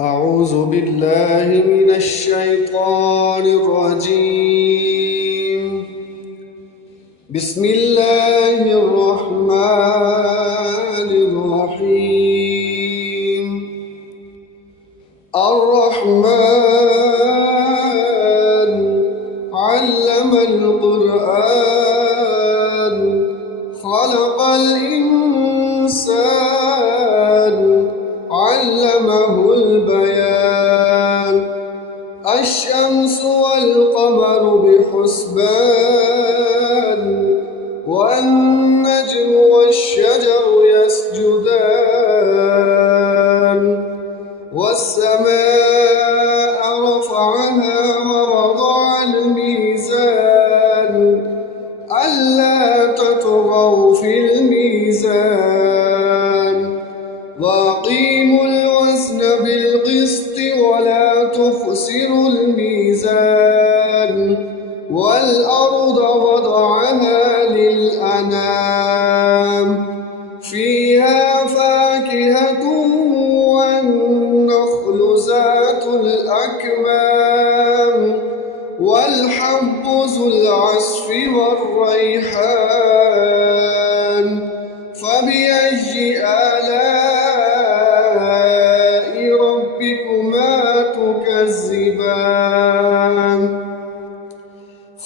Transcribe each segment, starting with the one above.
أعوذ بالله من الشيطان الرجيم. بسم الله الرحمن الرحيم. الرحمن علم القرآن خلق الإنسان علمه البيان. الشمس والقمر بحسبان والنجم والشجر يسجدان والسماء رفعها ووضع الميزان ألا تطغوا في الميزان وأقيموا الوزن بالقسط ولا تخسروا الميزان والأرض وضعها للأنام فيها فاكهة والنخل ذات الأكمام والحب ذو العصف والريحان. فبأي آلاء ربكما تكذبان؟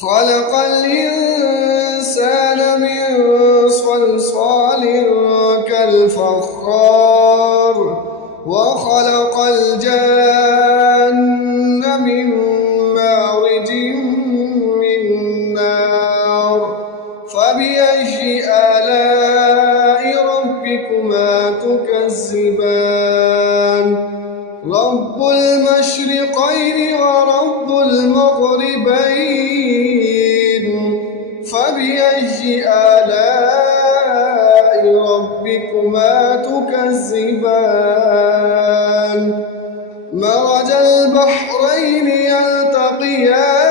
خلق الإنسان من صلصال كالفخار وخلق الجن من مارج من نار. فبأي آلاء ربكما تكذبان؟ رب المشرقين ورب المغربين. فبأي آلاء ربكما تكذبان؟ مرج البحرين يلتقيان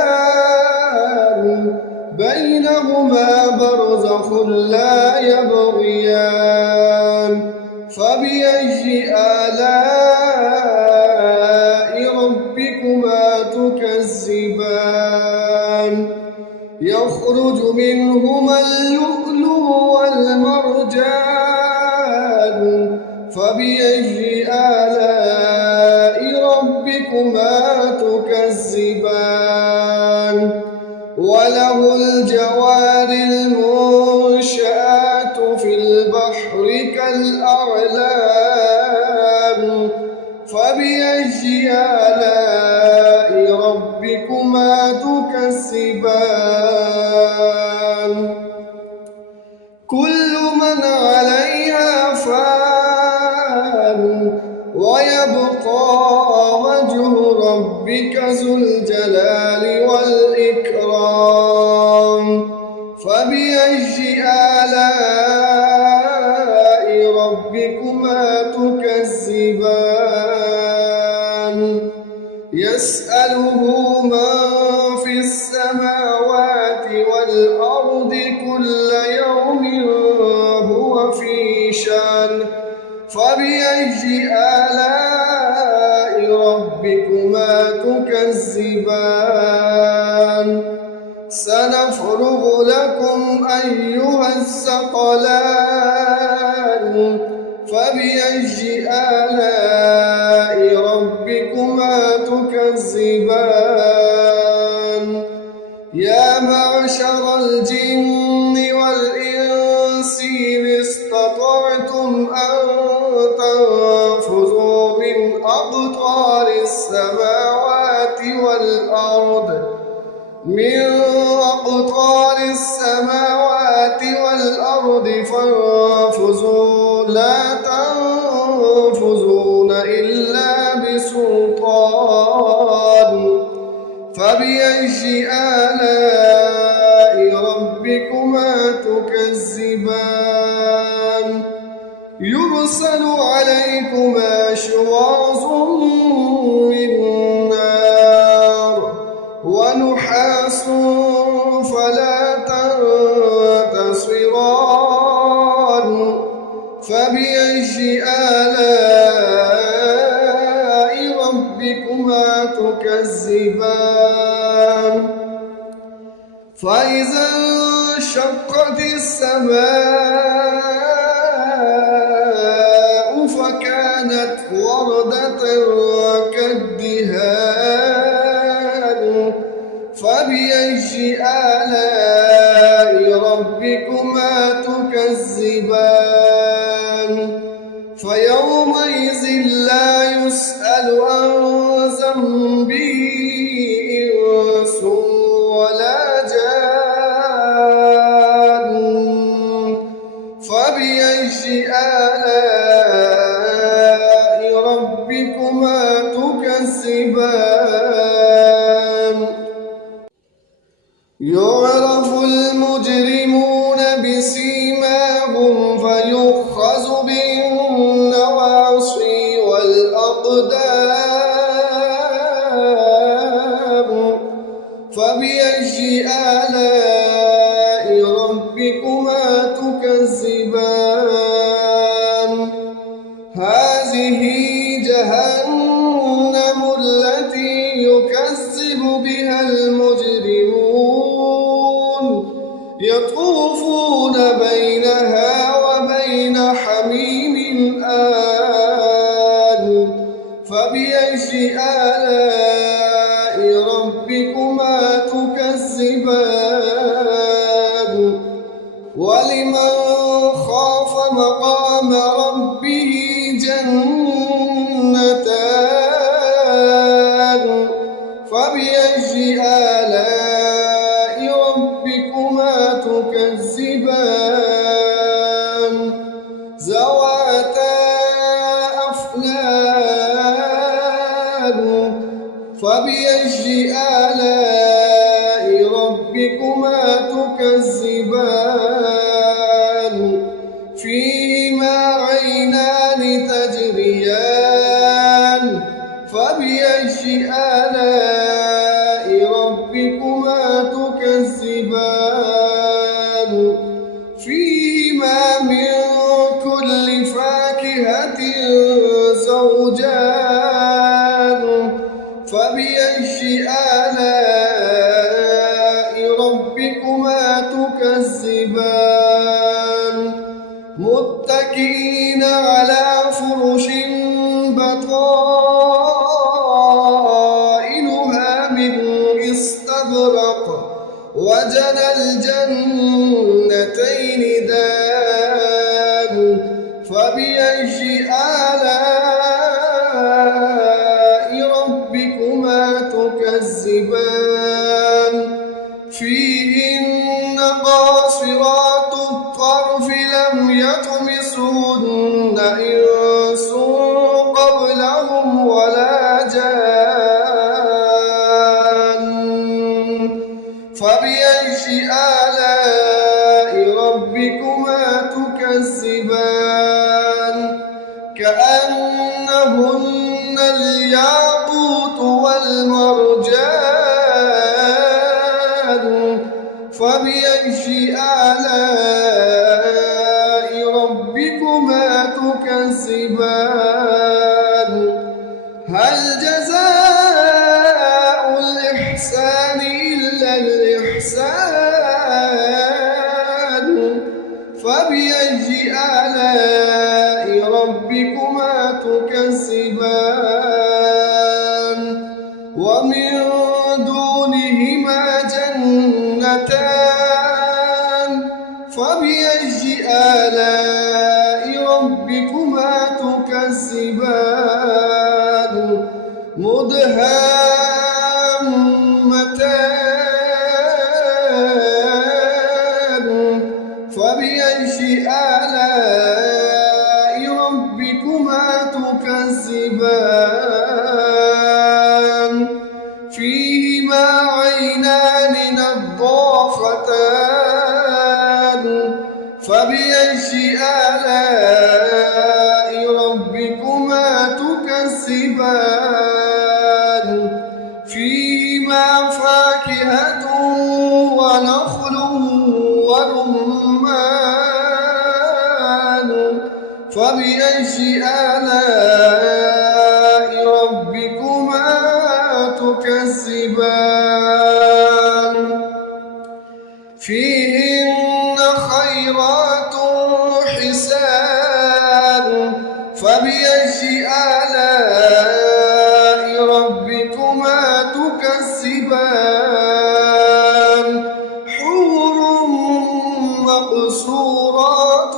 بينهما برزخ لا يبغيان. فبأي آلاء ربكما تكذبان؟ يخرج منهما اللؤلؤ والمرجان. فبأي آلاء ربكما تكذبان؟ وله الجوار المنشآت في البحر كالأعلام. فبأي آلاء ربكما تكذبان؟ كل من عليها فان ويبقى وجه ربك ذو الجلال والإكرام. فبأي آلاء ربكما تكذبان؟ يسأله من في السماوات والأرض كل يوم هو في شأن. فبأي آلاء ربكما تكذبان؟ سنفرغ لكم أيها الثقلان. فبأي آلاء ربكما تكذبان؟ يا معشر الجن والإنس إن استطعتم أن تنفذوا من أقطار السماوات والأرض فانفذوا لا تنفذون إلا بسلطان. فبأي آلاء ربكما تكذبان؟ يرسل عليكما شواظ من نار ونحاس فلا تنتصران. فبأي آلاء فإذا انشقت السماء فكانت وردة كالدهان فبأي آلاء ربكما تكذبان فيومئذ لا يسأل عن ذنبه إنس ولا جان فبأي آلاء ربكما تكذبان يعرف المجرمون بسيماهم فيؤخذ بالنواصي والأقدام فبأي آلاء ربكما تكذبان هذه جهنم التي يكذب بها المجرمون يطوفون بينها وبين حميم آن فبأي آلاء ربكما تكذبان ولمن خاف مقام ربه جنتان فبأي آلاء ربكما تكذبان ذواتا أفنان فبأي آلاء ربكما تكذبان فيهما عينان تجريان فبأي آلاء ربكما تكذبان فيهما من كل فاكهة زوجان فبأي آلاء ربكما تكذبان متكئين على فرش بطائنها من استبرق وجنى الجنتين دان فبأي آلاء ربكما تكذبان فيهن قاصرات الطرف لم يطمثهن إنس قبلهم ولا جان فبأي آلاء ربكما تكذبان كأنهن الياقوت والمرجان فبأي آلاء ربكما تكذبان هل جزاء الإحسان إلا الإحسان فبأي آلاء ربكما تكذبان ومن دونهما جنتان فبأي آلاء ربكما تكذبان مدهامتان فبأي آلاء ربكما تكذبان فيهما عينان نضاختان فبأي آلاء ربكما تكذبان فيهما فاكهة ونخل ورمان فبأي آلاء ربكما تكذبان آلاء ربكما تكذبان حور مقصورات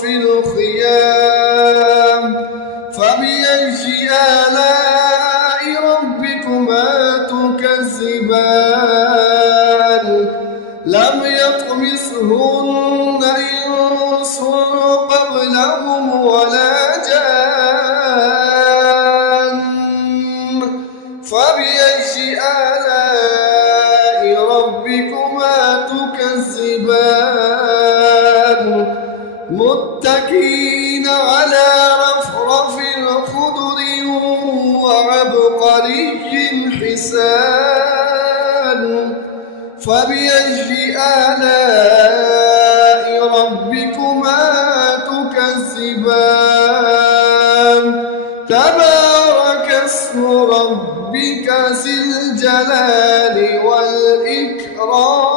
في الخيام فبأي آلاء ربكما تكذبان لم يطمثهن إنس قبلهم ولا جان فبأي آلاء ربكما تكذبان متكئين على رفرف خضر وعبقري حسان فبأي آلاء ربكما تكذبان تبارك اسم ربك ذي الجلال والإكرام